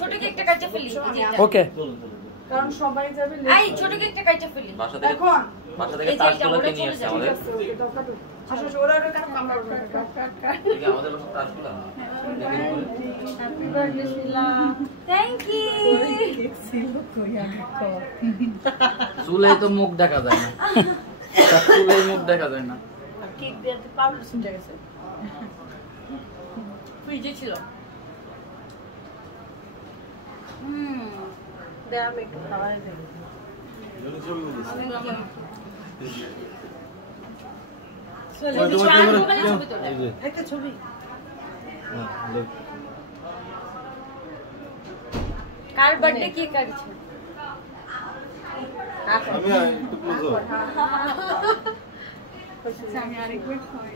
ছোট কেকটা কাটতে ফেলি। ওকে কারণ সবাই যাবে। এই ছোট কেকটা কাটতে ফেলি। এখন বাসা থেকে তাসগুলোকে নিয়ে আসছে আমাদের। আচ্ছা ওরা ওরা কাট কামড় ঠিক আমাদের বাসা তাসগুলো। Happy birthday Sheela. Thank you. Cake ছিল কই আগে কো। চুলে তো মুখ দেখা যায় না। চুলে মুখ দেখা যায় না। আর কেক দিয়ে পাউডার শুনতে গেছে। ফ্রিজে ছিল। দে আমি একটু খাবার দেই। একটা ছবি। কার বার্থডে কেক কাটছে? আমি একটু বুঝো আমি আরেকবার খাই।